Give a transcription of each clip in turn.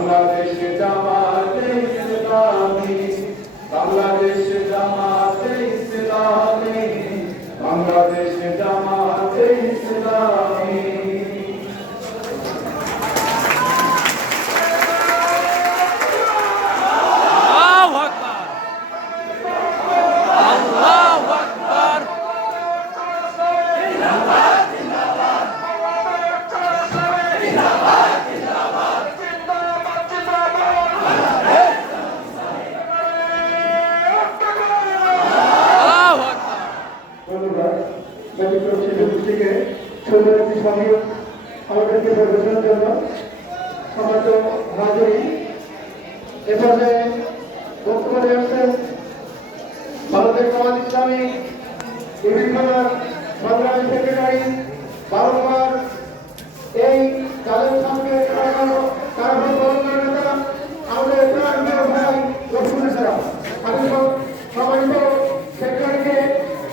বাংলাদেশ জামাতে ইসলামী, বাংলাদেশ জামাতে ইসলামী, বাংলাদেশ জামাতে ইসলামী। আমাদেরকে পরিবেশনের জন্য সমাজ হাজির এভাবে বক্তব্য দিয়েছেন ভারতের জামাত ইসলামী ইউনিয়নের সংগ্রামী সেক্রেটারি বারংবার এই জালেম সঙ্গে কারাগার বন্ধের নেতা আমাদের প্রাণপ্রিয় ভাই রসুল সাহেব, আমি সম্মানিত সেক্রেটারিকে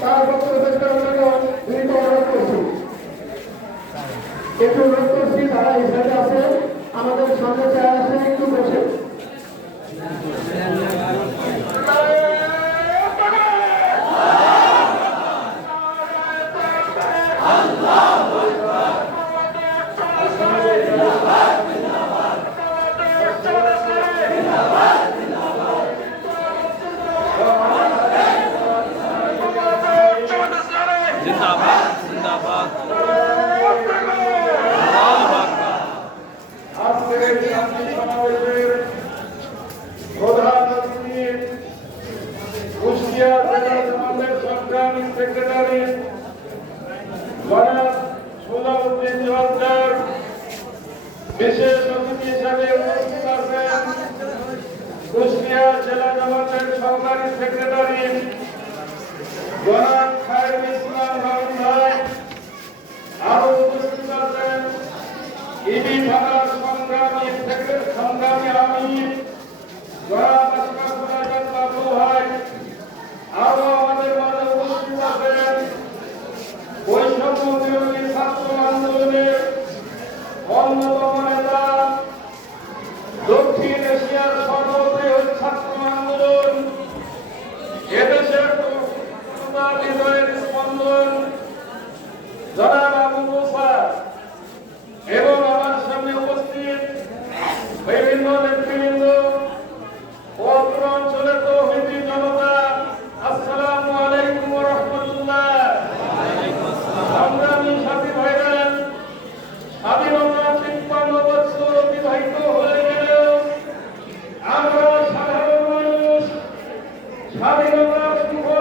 তার বক্তব্য পেশ করার জন্য বিনীত অনুরোধ করছি। একটু অনুরোধ করছি তারা এই সাইডে আছে, আমাদের সামনে চেয়ার আছে, একটু বসে। সেক্রেটারি জনাব সোলাউদ্দিন জওয়ালদার বিশেষ অতিথি হিসাবে উপস্থিত আছেন কুষ্টিয়া জেলা জামাতের সহকারী সেক্রেটারি জনাব খায়রুল ইসলাম হারুন ভাই, আরো উপস্থিত আছেন ইবি থানার সংগ্রামী আমির জনাব আশরাফুল আজাদ বাবু ভাই, আরো আমাদের মাঝে উপস্থিত আছেন বৈষম্য বিরোধী ছাত্র আন্দোলনের অন্যতম নেতা, দক্ষিণ এশিয়ার সর্ববৃহৎ ছাত্র আন্দোলন, এদেশের হৃদয়ের স্পন্দন জনাব আবু মুসা, এবং আমার সামনে উপস্থিত বিভিন্ন নেতৃবৃন্দ ও অত্র অঞ্চলের তৌহিদি জনতা, আসসালামু আলাইকুম ওয়া রাহমাতুল্লাহ। সংগ্রামী সাথী ভাইরা, স্বাধীনতা ৫৩ বছর অতিবাহিত হয়ে গেলেও আমরা সাধারণ মানুষ স্বাধীনতার সুফল